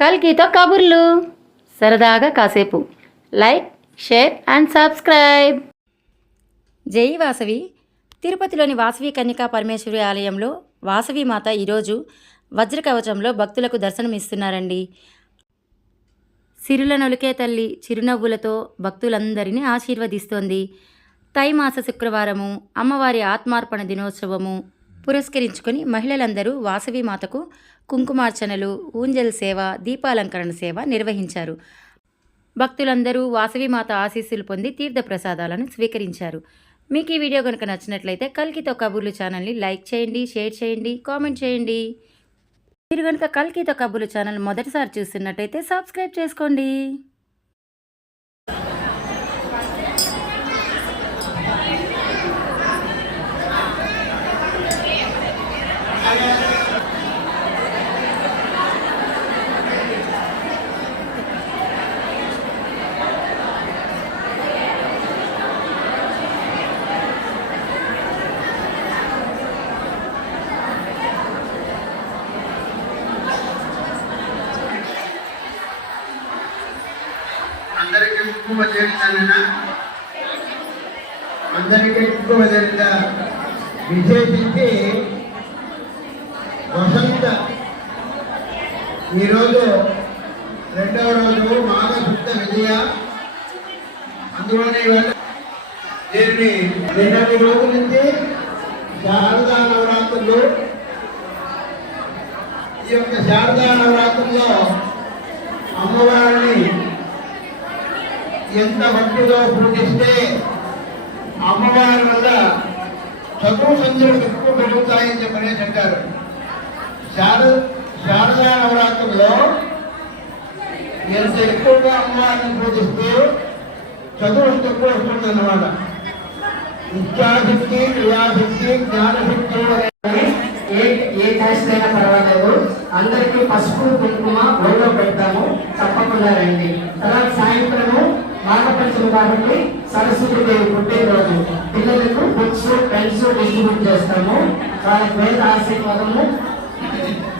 కల్కితో కబుర్లు, సరదాగా కాసేపు. Like, share and subscribe. జై వాసవి. తిరుపతిలోని వాసవి కన్యకా పరమేశ్వరి ఆలయంలో వాసవి మాత ఈరోజు వజ్రకవచంలో భక్తులకు దర్శనమిస్తున్నారండి. సిరుల నొలికే తల్లి చిరునవ్వులతో భక్తులందరినీ ఆశీర్వదిస్తోంది. తైమాస శుక్రవారము అమ్మవారి ఆత్మార్పణ దినోత్సవము పురస్కరించుకొని మహిళలందరూ వాసవి మాతకు కుంకుమార్చనలు, ఊంజల్ సేవ, దీపాలంకరణ సేవ నిర్వహించారు. భక్తులందరూ వాసవి మాత ఆశీస్సులు పొంది తీర్థప్రసాదాలను స్వీకరించారు. మీకు ఈ వీడియో కనుక నచ్చినట్లయితే కల్కితో కబుర్లు ఛానల్ని లైక్ చేయండి, షేర్ చేయండి, కామెంట్ చేయండి. మీరు కనుక కల్కితో కబుర్లు ఛానల్ మొదటిసారి చూస్తున్నట్టయితే సబ్స్క్రైబ్ చేసుకోండి. అందరికీ ఎక్కువ చేస్తానన్నా అందరికీ ఎక్కువ జరిగిన విశేషించి వసంత ఈరోజు రెండవ రోజు మాఘ శుద్ధ విజయ. అందువల్ల దీన్ని 2 రోజుల నుంచి శారదా నవరాత్రులు. ఈ యొక్క శారదా నవరాత్రుల్లో అమ్మవారిని ఎంత భక్తితో పూజిస్తే అమ్మవారి వల్ల చదువు సంచులు ఎక్కువ పెరుగుతాయని చెప్పనే చెప్పారు. శారదా నవరాత్రుల్లో ఎంత ఎక్కువగా అమ్మవారిని పూజిస్తే చదువు అంత ఎక్కువ వస్తుంది అన్నమాట. ఇచ్చాశక్తి, క్రియాశక్తి, జ్ఞానశక్తి ఏ క్యాస్ట్ అయినా పర్వాలేదు. అందరికీ పసుపు కుంకుమ ఒళ్ళో పెడతాము, తప్పకుండా రండి. తర్వాత సాయంత్రము నాగపంచమి కాబట్టి సరస్వతి దేవి పుట్టినరోజు పిల్లలకు బుక్స్, పెన్స్ డిస్ట్రిబ్యూట్ చేస్తాము. వాళ్ళకి వేద ఆశీర్వాదము,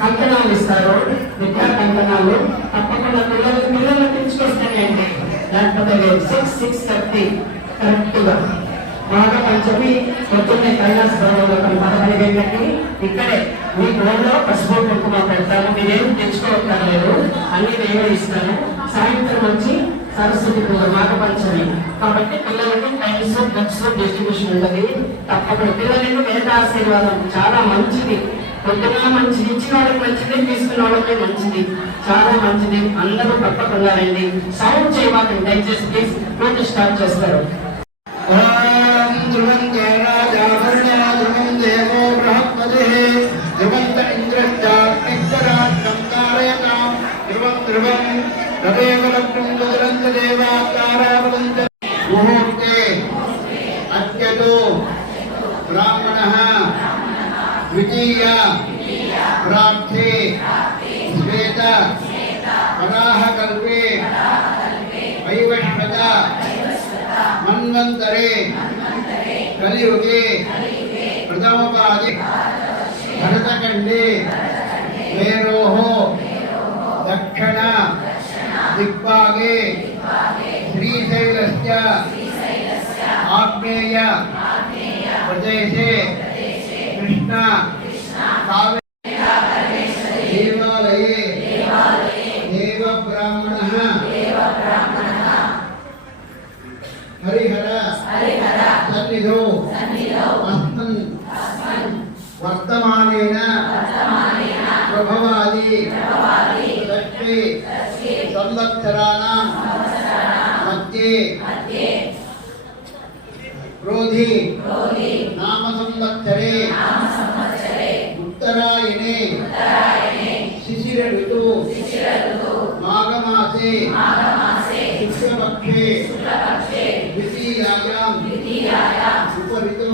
కంకణాలు ఇస్తారు, విద్యా కంకణాలు. తప్పకుండా పిల్లలు పిలుచుకొస్తానండి. లేకపోతే 6:30 కరెక్ట్గా మాఘ పంచమి పొద్దున్నే కైలాస భవనంలో 15 గంటలకి ఇక్కడే మీ గోల్లో పసుపు కుంకుమ పెడతాము. మీరేం తెచ్చుకోవట్లేదు, అన్ని నేనే ఇస్తాను. సాయంత్రం వచ్చి సరస్వతి పూజ మాఘ పంచమి కాబట్టి పిల్లలకి టైమ్స్, బుక్స్ డిస్ట్రిబ్యూషన్ ఉంటుంది. తప్పకుండా పిల్లలకు వేద ఆశీర్వాదం చాలా మంచిది. పొద్దున మంచిది, ఇచ్చిన వాళ్ళకి మంచిది, తీసుకున్న వాళ్ళకి మంచిది, చాలా మంచిది. అందరూ తప్పకుండా రండి. సౌండ్ చేయవాలండి దయచేసి, ప్లీజ్. రోజు స్టార్ట్ చేస్తారు. ముహూర్తే అత్యతో బ్రాహ్మణః ద్వితీయ ప్రార్థే శ్వేత వరాహకల్పే వైవస్వత మన్వంతరే కలియుగే ప్రథమపాది భరతఖండే మేరోః దక్షిణ దిక్పాగే శ్రీశైలస్య ఆగ్నేయ ప్రదేశే కృష్ణ కావేరీ దేవాలయే దేవ బ్రాహ్మణః హరిహర సన్నిధౌ అస్మన్ వర్తమానేన ప్రభవాది షష్ఠి సంవత్సరాణాం మధ్యే క్రోధి నామ సంవత్సరే ఉత్తరాయణే శిశిర ఋతు మాఘమాసే శుక్లపక్షే ద్వితీయాయాం ఉపరితో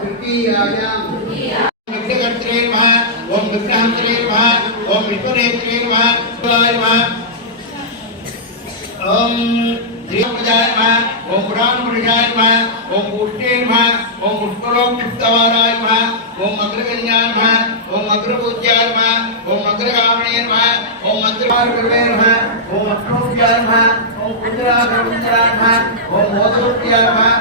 తృతీయాయాం విఘ్నకర్త్రే నమః. ఓం విఘ్నహంత్రే నమః. ఓం విశ్వనేత్రే నమః. ఓం శ్రీరామజాయ నమః. ఓం పురాణ పురుషాయ నమః. ఓం పుష్టే నమః. ఓం పుష్కరోక్షిప్తవారాయ నమః. ఓం అగ్రగణ్యాయ నమః ఓం అగ్రపూజ్యాయ నమః ఓం అగ్రగామినే నమః ఓం అగ్రమార్గవే నమః ఓం అగ్రపూజ్యాయ నమః ఓం పుత్రాగ్రపూజ్యాయ నమః ఓం మోదరూప్యాయ నమః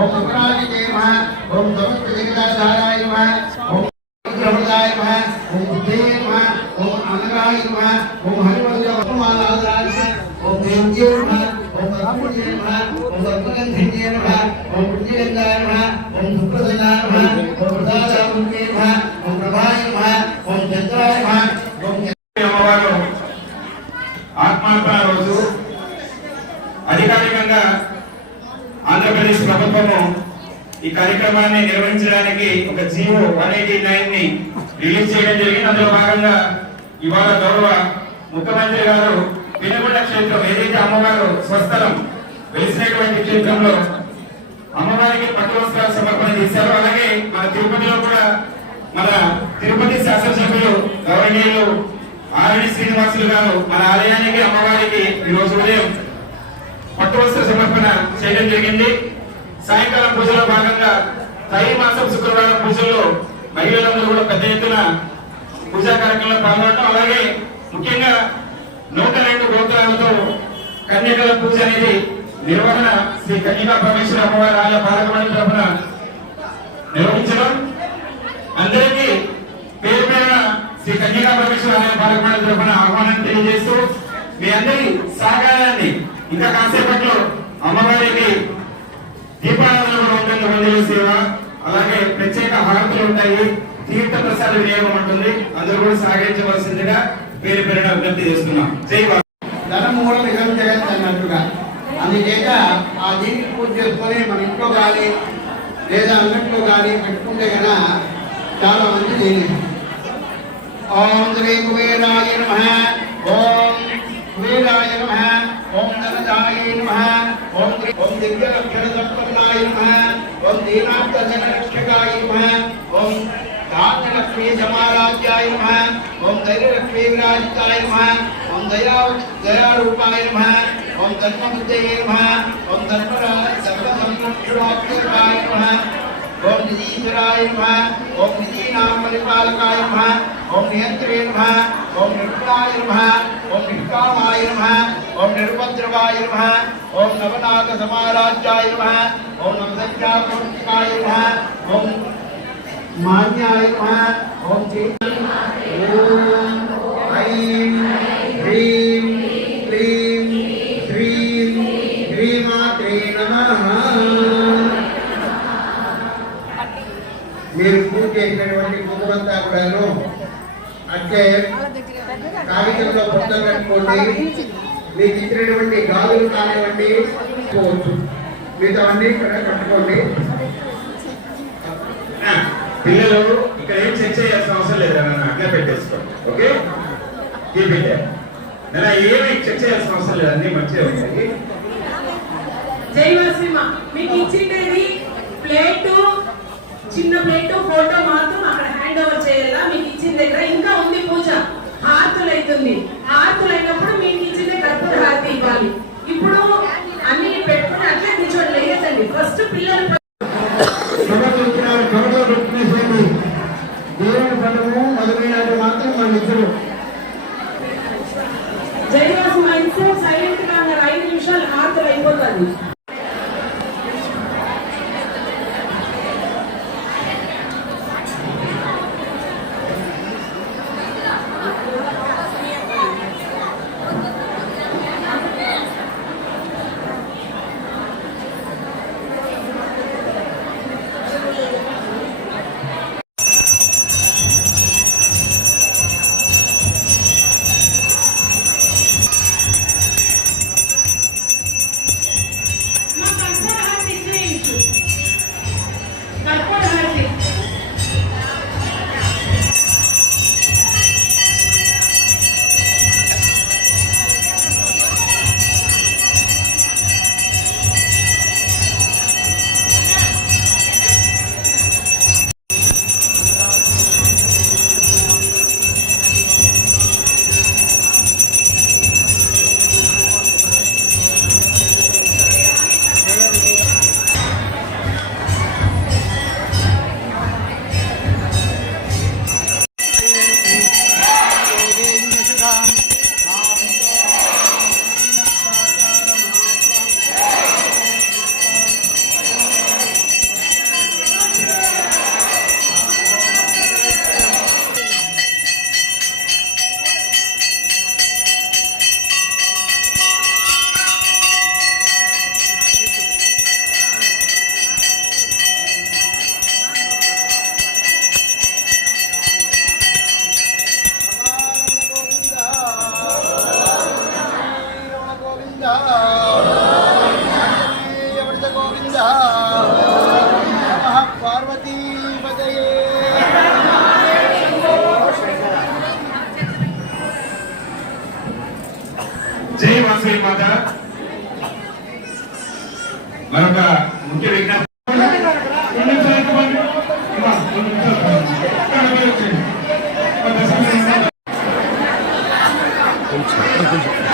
ఓం అగ్రాజితే నమః ఓం సమస్త జగదాధారాయ నమః ఓం గ్రహణాయ నమః ఓం బుద్ధే నమః ఓం అనగాయ నమః ఓం హరివల్లాయ నమః ఓం దేవ్యే నమః ఓం రాముజే నమః ఓం అగ్రగంధే నమః ఓం పుణ్యగంధాయ నమః ఓం సుప్రసన్నాయ నమః ఓం ప్రసాదాముఖే నమః ఓం ప్రభాయ నమః ఓం చంద్రాయ నమః ఓం అమ్మవారు ఆత్మార్పణ రోజు అధికారికంగా ఆంధ్రప్రదేశ్ ప్రభుత్వము ఈ కార్యక్రమాన్ని నిర్వహించడానికి ఒక జీవో 189 ని రిలీజ్ చేయడం జరిగింది. అందులో భాగంగా ఇవాళ గౌరవ ముఖ్యమంత్రి గారు పెనుగొండ క్షేత్రం ఏదైతే అమ్మవారు స్వస్థలం వెలిసినటువంటి క్షేత్రంలో అమ్మవారికి పట్టు వస్త్రాల సమర్పణ చేశారు. అలాగే మన తిరుపతిలో కూడా మన తిరుపతి శాసనసభ్యులు గౌరవనీయులు ఆర్ఎన్ శ్రీనివాసులు గారు మన ఆలయానికి అమ్మవారికి ఈ రోజు ఉదయం పట్టు వస్త్ర సమర్పణ చేయడం జరిగింది. సాయంకాలం పూజలో భాగంగా తై మాసం శుక్రవారం పూజల్లో మహిళలందరూ కూడా పెద్ద ఎత్తున పూజా కార్యక్రమంలో పాల్గొనడం, అలాగే ముఖ్యంగా 102 గోత్రాలతో కన్యకల పూజ అనేది నిర్వహణ శ్రీ కన్యకా పరమేశ్వర అమ్మవారి ఆలయ పాలకమండలి తరఫున నిర్వహించడం, అందరికీ పేరు పేరున శ్రీ కన్యకా పరమేశ్వర ఆలయ పాలకమండలి తరఫున ఆహ్వానం తెలియజేస్తూ మీ అందరి సహకారాన్ని ఇంకా కాసేపట్లో అమ్మవారికి దీపారాధన కూడా ఉంటుంది, వందల సేవ, అలాగే ప్రత్యేక హారతులు ఉంటాయి, తీర్థ ప్రసాద వినియోగం ఉంటుంది. అందరూ కూడా సహకరించవలసిందిగా పేరు పేరున విజ్ఞప్తి చేస్తున్నాం. జై ధనమూలం ఇదం జగత్ అన్నట్టుగా అందుచేత ఆ దీనికి పూజ చేసుకొని మన ఇంట్లో కానీ లేదా అన్నట్లో కానీ పెట్టుకుంటే కనుక చాలా మంచిది. ఓం శ్రీ కుబేరాయ నమః ఓం కుబేరాయ నమః ఓం ధనదాయ నమః ఓం దివ్య రక్షణ సంపన్నాయ నమః ఓం దీనార్థ జనరక్షకాయ నమః ఓం ధాన్యలక్ష్మీ సమారాధ్యాయ నమః ఓం ధైర్యలక్ష్మీ విరాజితాయ నమః ఓం దయారూపాయ నమః ఓం ధర్మబుద్ధయే నమః ఓం సర్వసంరక్షణాయ నమః ఓం నిధీశ్వరాయ నమః ఓం నిధీనాం పరిపాలకాయ నమః ఓం నియంత్రే నమః ఓం నిర్గుణాయ నమః ఓం నిష్కామాయ నమః ఓం నిరుపద్రవాయ నమః ఓం నవనాగ సమారాధ్యాయ నమః ఓం నవసంఖ్యాకాయ నమః ఓం మాన్యాయ నమః ఓం ఐం హ్రీం క్లీం శ్రీం శ్రీమాత్రే నమః. మీరు పూజ చేసినటువంటి కుంకుమంతా కూడాను అంటే కాగితంలో బొట్టలు కట్టుకోండి. మీకు ఇచ్చినటువంటి గాజులు కానివ్వండి పోవచ్చు, మిగతావన్నీ ఇక్కడ కట్టుకోండి. పిల్లలు ఇక్కడ ఏం చెక్ చేయాల్సిన అవసరం లేదు, అట్లా పెట్టేసుకో. ఓకే, ఏమి చెక్ చేయాల్సిన అవసరం లేదు, అన్ని మంచిగా ఉంటాయి. జైవసీమ మీకు ఇచ్చిండేది ప్లేటు, చిన్న ప్లేటు, ఫోటో మాత్రం అక్కడ హ్యాండ్ ఓవర్ చేయాలా. మీకు ఇచ్చిన దగ్గర ఇంకా ఉంది పూజ, హారతులు అవుతుంది. హారతులు అయినప్పుడు మీకు ఇచ్చిన కర్పూర హారతి ఇవ్వాలి. ఇప్పుడు అన్ని పెట్టుకుని అట్లే కూర్చోండి, లేదండి. ఫస్ట్ పిల్లలు దేవుని పదము మొదలైనవి మాత్రం మన ఇద్దరు జైవసీమ ఇంట్లో సైలెంట్ గా ఉన్నారు. 5 నిమిషాలు హారతులు అయిపోతుంది. జై వాసవి మాత. మరొక ముఖ్య విజ్ఞప్తి కొంచెం